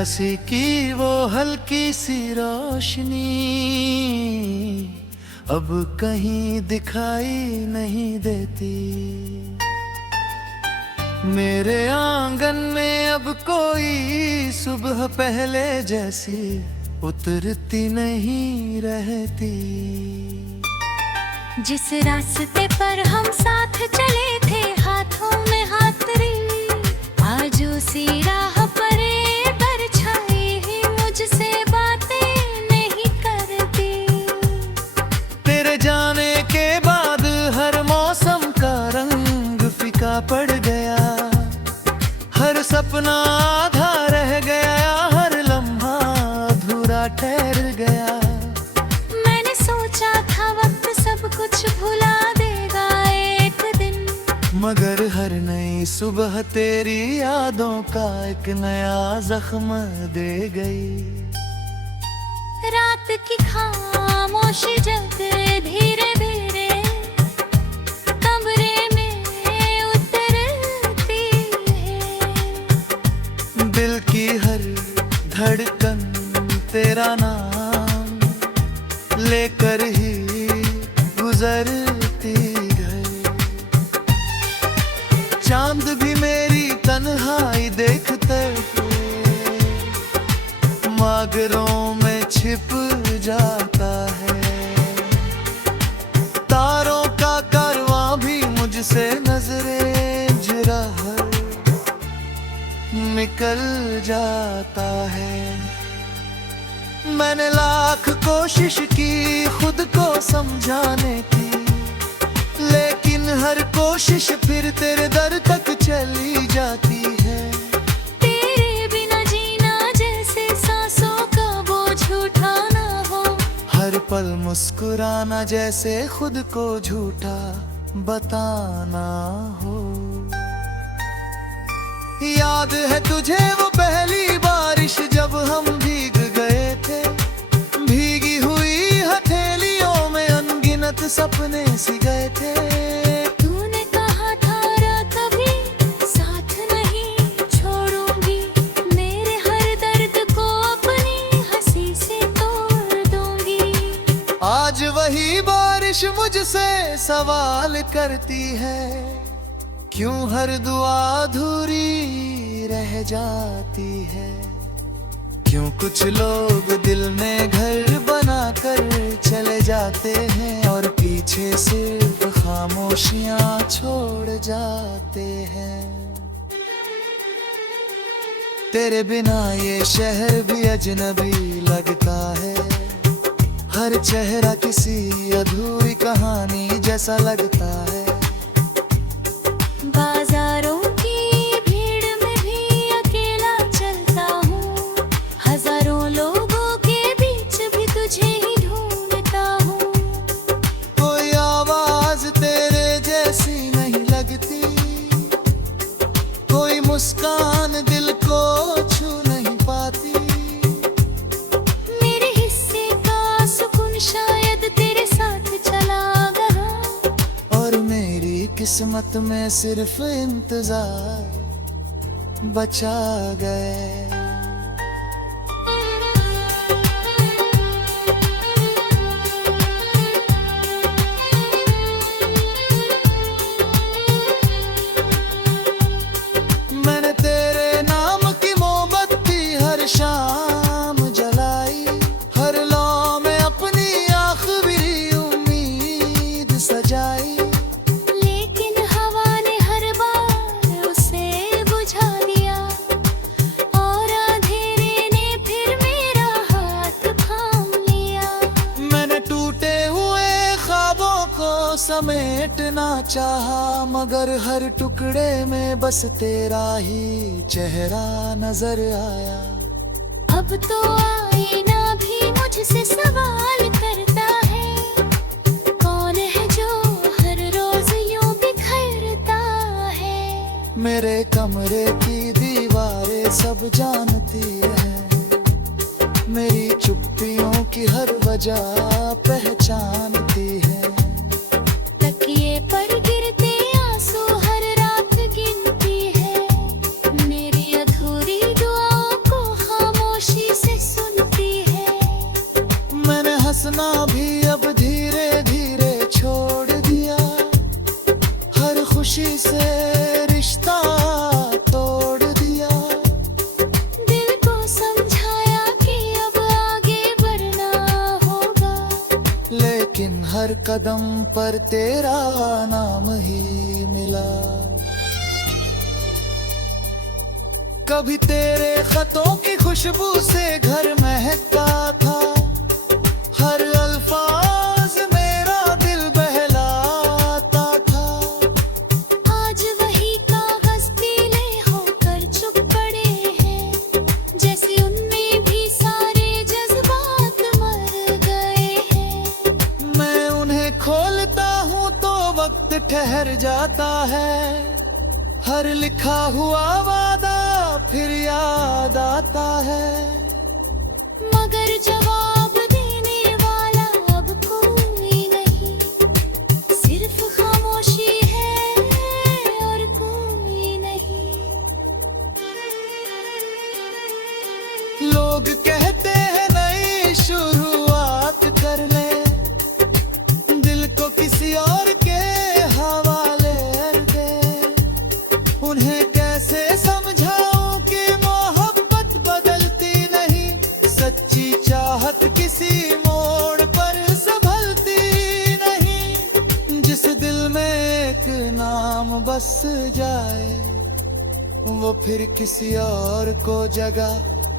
हंसी की वो हल्की सी रोशनी अब कहीं दिखाई नहीं देती। मेरे आंगन में अब कोई सुबह पहले जैसी उतरती नहीं रहती। जिस रास्ते पर हम साथ चले थे हाथों में हाथ रे, आज उसी राह पर परछाई ही मुझसे बातें नहीं करती। तेरे जाने के बाद हर मौसम का रंग फीका पड़ गया, हर सपना आधा रह गया, हर लम्हा अधूरा ठहर गया। मैंने सोचा था वक्त सब कुछ भुला देगा एक दिन, मगर हर नई सुबह तेरी यादों का एक नया जख्म दे गई। रात की खामोशी जब धीरे धीरे कमरे में उतरती है, दिल की हर धड़कन तेरा नाम लेकर ही गुजरती गई। चांद भी मेरी तन्हाई देखते मगरों में छिप जाता है। तारों का कारवां भी मुझसे नजरें झुरा निकल जाता है। मैंने लाख कोशिश की खुद को समझाने की, लेकिन हर कोशिश फिर तेरे दर तक चली जाती है। तेरे बिना जीना जैसे सांसों का बोझ उठाना हो, हर पल मुस्कुराना जैसे खुद को झूठा बताना हो। याद है तुझे वो पहली बारिश जब हम भीग गए थे, भीगी हुई हथेलियों में अनगिनत सपने सी गए थे। तूने कहा था रात कभी साथ नहीं छोड़ूंगी, मेरे हर दर्द को अपनी हंसी से तोड़ दूंगी। आज वही बारिश मुझसे सवाल करती है, क्यों हर दुआ अधूरी रह जाती है। क्यों कुछ लोग दिल में घर बनाकर चले जाते हैं और पीछे सिर्फ खामोशियां छोड़ जाते हैं। तेरे बिना ये शहर भी अजनबी लगता है, हर चेहरा किसी अधूरी कहानी जैसा लगता है। बाजारों की भीड़ में भी अकेला चलता हूँ, हजारों लोगों के बीच भी तुझे ही ढूंढता हूँ। कोई आवाज तेरे जैसी नहीं लगती, कोई मुस्कान दिल को छू नहीं पाती। मेरे हिस्से का सुकून शायद तेरे साथ चला गया, और मेरी किस्मत में सिर्फ इंतजार बचा गए। मैंने तेरे नाम की मोमबत्ती हर शाम जलाई, हर लौ में अपनी आखिरी उम्मीद सजाई। लेकिन हवा ने हर बार उसे बुझा दिया, और अंधेरे ने फिर मेरा हाथ थाम लिया। मैंने टूटे हुए ख्वाबों को समेटना चाहा, मगर हर टुकड़े में बस तेरा ही चेहरा नजर आया। अब तो आईना भी मुझसे सवाल करता है, कौन है जो हर रोज यूं बिखरता है। मेरे कमरे की दीवारें सब जानती है, मेरी चुप्पियों की हर वजह पहचानती है। तकिए पर गिरते आंसू हर रात गिनती है, मेरी अधूरी दुआओं को खामोश कदम पर तेरा नाम ही मिला। कभी तेरे खतों की खुशबू से घर महकता था, हर अल्फाज मेरा दिल बहलाता था। आज वही कागज पीले होकर चुप पड़े हैं, जैसे उनमें भी सारे जज्बात मर गए हैं। मैं उन्हें खोलता हूँ तो वक्त ठहर जाता है, हर लिखा हुआ वादा फिर याद आता है। मगर जवाब देने वाला अब कोई नहीं, सिर्फ खामोशी है और कोई नहीं। लोग कहते हैं नई शुरुआत कर ले, दिल को किसी और के हवाले दे। उन्हें कैसे समझाऊं कि मोहब्बत बदलती नहीं, सच्ची चाहत किसी मोड़ पर संभलती नहीं। जिस दिल में एक नाम बस जाए, वो फिर किसी और को जगह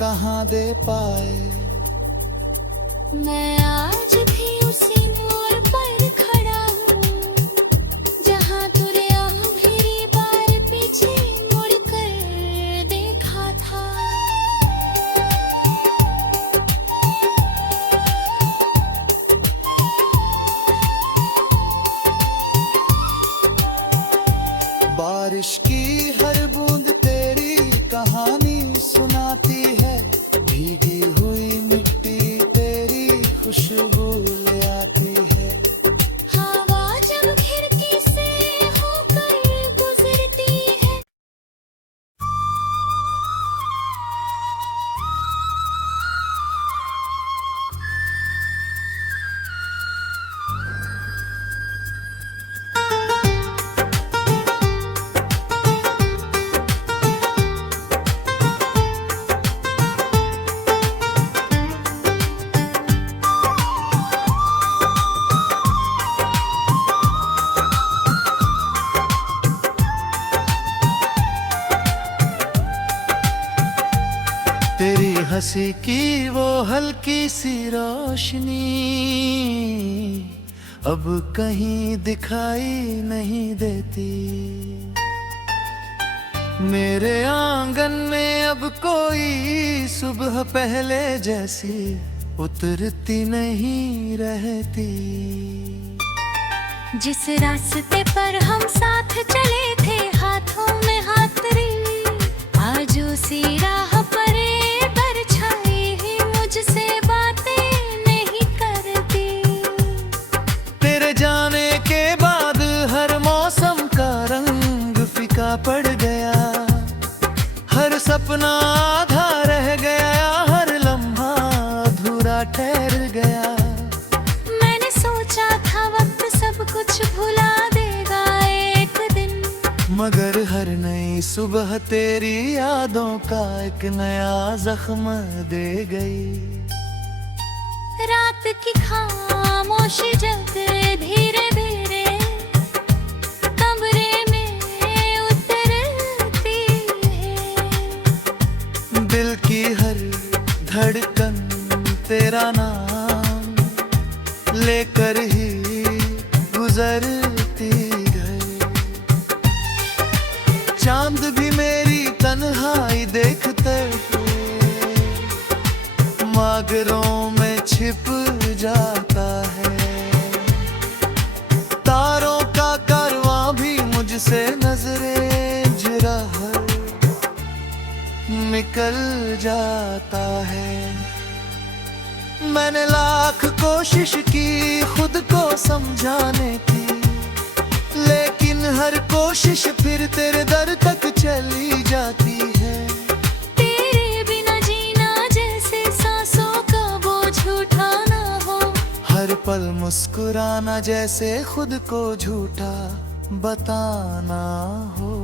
कहाँ दे पाए। मैं आज भी उसी मोड़ पर खड़ा हूँ, जहाँ तूने आखिरी बार पीछे मुड़ कर देखा था। बारिश की हर बूंद तेरी कहानी सुनाती है, भीगी हुई मिट्टी तेरी खुशबू ले आती है। हवा जब खिड़की से होकर गुजरती है, तेरी हंसी की वो हल्की सी रोशनी अब कहीं दिखाई नहीं देती। मेरे आंगन में अब कोई सुबह पहले जैसी उतरती नहीं रहती। जिस रास्ते पर हम साथ चले थे हाथों में हाथ रे, आज उसी राह पर परछाई ही मुझसे बातें नहीं करती। तेरे जाने के बाद हर मौसम का रंग फीका पड़ गया, हर सपना आधा रह गया, हर लम्हा अधूरा ठहर गया। मैंने सोचा था वक्त सब कुछ भुला देगा एक दिन, मगर हर नई सुबह तेरी यादों का एक नया जख्म दे गई। रात की खामोशी जब धीरे धीरे कमरे में उतरती है, दिल की हर धड़कन तेरा नाम लेकर ही गुजरती गई। चांद भी मेरी तन्हाई देखते मगरों में छिप जाता है। तारों का कारवां भी मुझसे नजरें झुरा निकल जाता है। मैंने लाख कोशिश की खुद को समझाने की, लेकिन हर कोशिश फिर तेरे दर तक चली जाती है। तेरे बिना जीना जैसे सांसों का बोझ उठाना हो, हर पल मुस्कुराना जैसे खुद को झूठा बताना हो।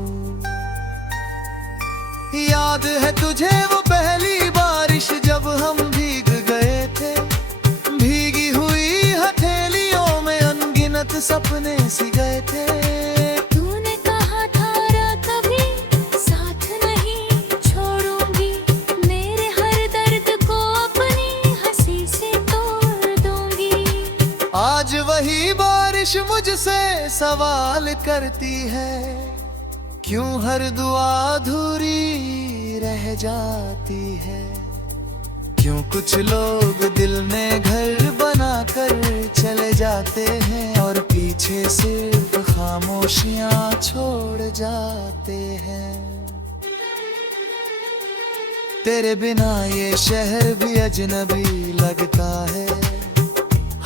याद है तुझे वो पहली बारिश जब हम भीग गए थे, भीगी हुई हथेलियों में अनगिनत सपने सी गए थे। तूने कहा था रा कभी साथ नहीं छोड़ूंगी, मेरे हर दर्द को अपनी हंसी से तोड़ दूंगी। आज वही बारिश मुझसे सवाल करती है, क्यों हर दुआ अधूरी रह जाती है। क्यों कुछ लोग दिल में घर बनाकर चले जाते हैं और पीछे सिर्फ खामोशियां छोड़ जाते हैं। तेरे बिना ये शहर भी अजनबी लगता है,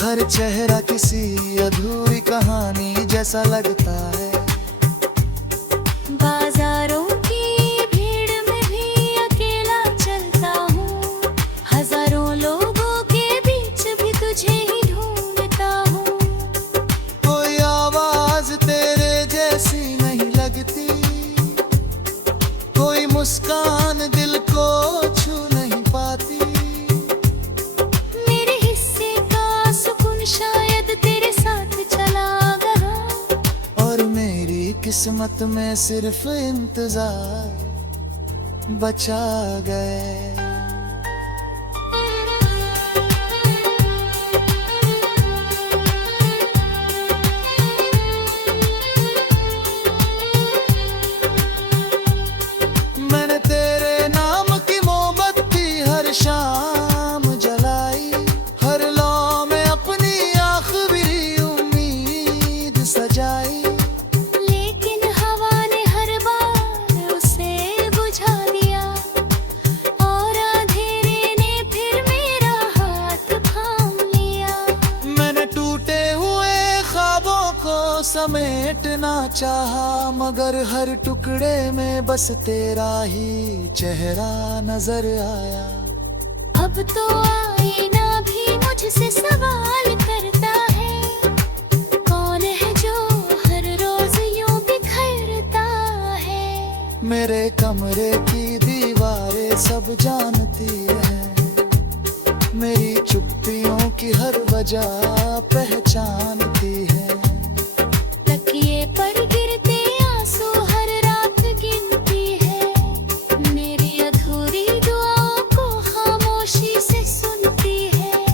हर चेहरा किसी अधूरी कहानी जैसा लगता है। बाजारों की भीड़ में भी अकेला चलता हूँ, हजारों लोगों के बीच भी तुझे ही ढूंढता हूँ। कोई आवाज तेरे जैसी नहीं लगती, कोई मुस्कान दिल को छू नहीं पाती। मेरे हिस्से का सुकून शायद तेरे साथ चला गया, और मेरी किस्मत में सिर्फ इंतजार बचा गए। मैंने तेरे नाम की मोमबत्ती हर शाम जलाई, हर लौ में अपनी आखिरी उम्मीद सजाई। लेकिन हवा ने हर बार उसे बुझा दिया, और अंधेरे ने फिर मेरा हाथ थाम लिया। मैंने टूटे हुए ख्वाबों को समेटना चाहा, मगर हर टुकड़े में बस तेरा ही चेहरा नजर आया। अब तो आईना भी मुझसे सवाल करता है, कौन है जो हर रोज यूं बिखरता है। मेरे कमरे की दीवारें सब जानती है, मेरी चुप्पियों की हर वजह पहचानती है। तकिए पर गिरते आंसू हर रात गिनती है, मेरी अधूरी दुआओं को खामोशी से सुनती है।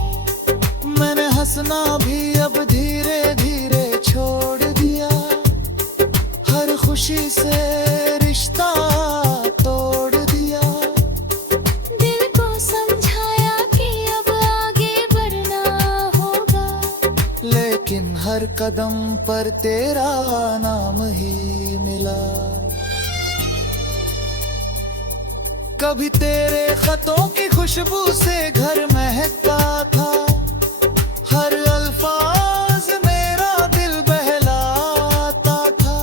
मैंने हंसना भी अब धीरे धीरे छोड़ दिया, हर खुशी से रिश्ता तोड़ दिया। दिल को समझाया कि अब आगे बढ़ना होगा, लेकिन हर कदम पर तेरा नाम ही मिला। कभी तेरे खतों की खुशबू से घर महकता था, हर अल्फाज मेरा दिल बहलाता था।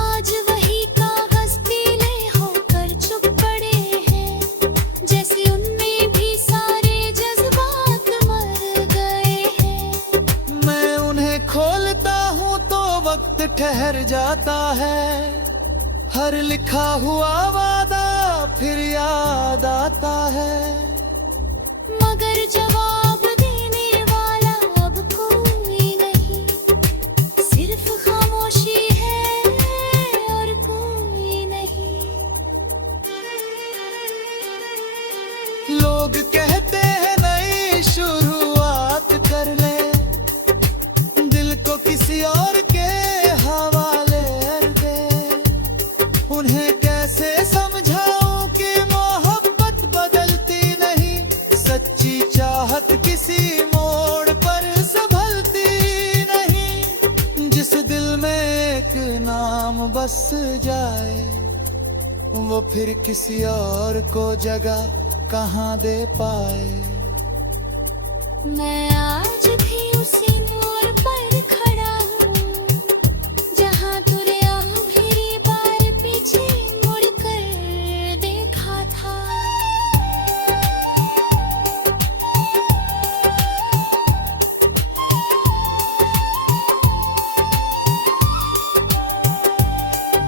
आज वही कागज पीले होकर चुप पड़े हैं, जैसे उनमें भी सारे जज्बात मर गए हैं। मैं उन्हें खोलता हूँ तो वक्त ठहर जाता है, हर लिखा हुआ वादा फिर याद आता है। मगर जवाब देने वाला अब कोई नहीं, सिर्फ खामोशी है और कोई नहीं। लोग कहते हैं नई शुरुआत कर ले, दिल को किसी और के हवाले कर दे। उन्हें कैसे समझाऊं कि मोहब्बत बदलती नहीं, सच्ची चाहत किसी मोड़ पर संभलती नहीं। जिस दिल में एक नाम बस जाए, वो फिर किसी और को जगह कहाँ दे पाए। मैं आज भी उसी मोड़ पर खड़ा हूँ, जहाँ तूने आखिरी बार पीछे मुड़ कर देखा था।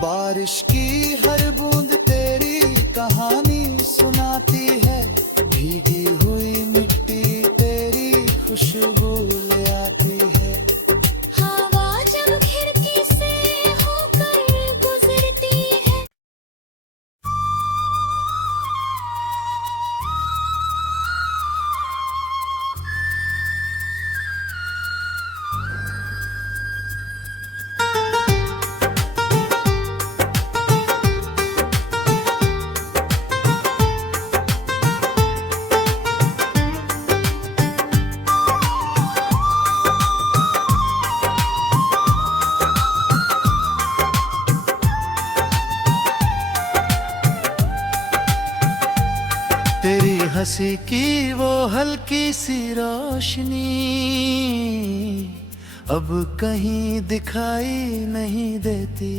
बारिश की हर बूंद तेरी कहानी सुनाती है, भीगी हुई मिट्टी तेरी खुशबू ले आती है। हंसी की वो हल्की सी रोशनी अब कहीं दिखाई नहीं देती।